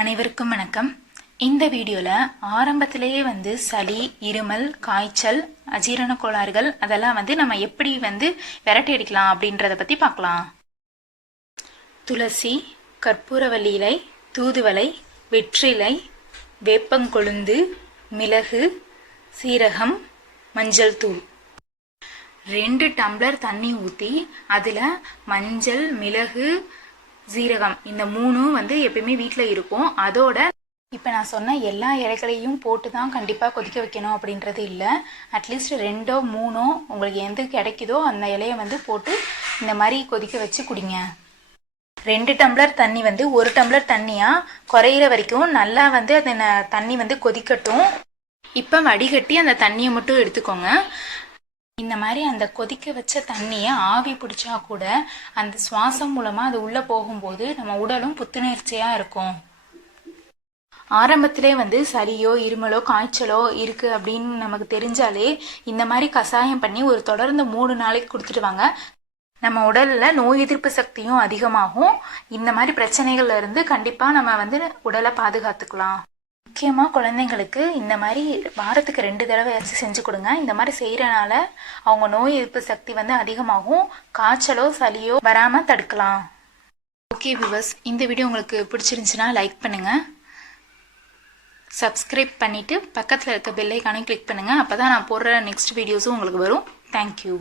அனைவருக்கும் வணக்கம். இந்த வீடியோவில் ஆரம்பத்திலேயே சளி, இருமல், காய்ச்சல், அஜீரண கோளாறுகள் அதெல்லாம் நம்ம எப்படி விரட்டி அடிக்கலாம் அப்படின்றத பற்றி பார்க்கலாம். துளசி, கற்பூரவள்ளி இலை, தூதுவளை, வெற்றிலை, வேப்பங்கொழுந்து, மிளகு, சீரகம், மஞ்சள் தூள் 2 டம்ளர் தண்ணி ஊற்றி அதில் மஞ்சள், மிளகு, சீரகம் இந்த 3 எப்பயுமே வீட்டில் இருக்கும். அதோட இப்போ நான் சொன்ன எல்லா இலைகளையும் போட்டு தான் கண்டிப்பாக கொதிக்க வைக்கணும் அப்படின்றது இல்லை. அட்லீஸ்ட் 2 3 உங்களுக்கு எது கிடைக்குதோ அந்த இலையை போட்டு இந்த மாதிரி கொதிக்க வச்சு குடிங்க. 2 டம்ளர் தண்ணி 1 டம்ளர் தண்ணியாக குறையிற வரைக்கும் நல்லா அந்த தண்ணி கொதிக்கட்டும். இப்போ வடிகட்டி அந்த தண்ணியை மட்டும் எடுத்துக்கோங்க. இந்த மாதிரி அந்த கொதிக்க வச்ச தண்ணியை ஆவி பிடிச்சா கூட அந்த சுவாசம் மூலமாக அது உள்ளே போகும்போது நம்ம உடலும் புத்துணர்ச்சியாக இருக்கும். ஆரம்பத்திலே சளியோ, இருமலோ, காய்ச்சலோ இருக்குது அப்படின்னு நமக்கு தெரிஞ்சாலே இந்த மாதிரி கஷாயம் பண்ணி ஒரு தொடர்ந்து 3 நாளைக்கு கொடுத்துட்டு வாங்க. நம்ம உடலில் நோய் எதிர்ப்பு சக்தியும் அதிகமாகும். இந்த மாதிரி பிரச்சனைகள்ல இருந்து கண்டிப்பாக நம்ம உடலை பாதுகாத்துக்கலாம். முக்கியமாக குழந்தைங்களுக்கு இந்த மாதிரி வாரத்துக்கு 2 தடவையாச்சும் செஞ்சு கொடுங்க. இந்த மாதிரி செய்கிறனால அவங்க நோய் எதிர்ப்பு சக்தி அதிகமாகும். காய்ச்சலோ சளியோ வராமல் தடுக்கலாம். ஓகே வியூவர்ஸ், இந்த வீடியோ உங்களுக்கு பிடிச்சிருந்துச்சுன்னா லைக் பண்ணுங்கள், சப்ஸ்கிரைப் பண்ணிவிட்டு பக்கத்தில் இருக்க பெல் ஐகானையும் கிளிக் பண்ணுங்கள். அப்போ தான் நான் போடுற நெக்ஸ்ட் வீடியோஸும் உங்களுக்கு வரும். தேங்க்யூ.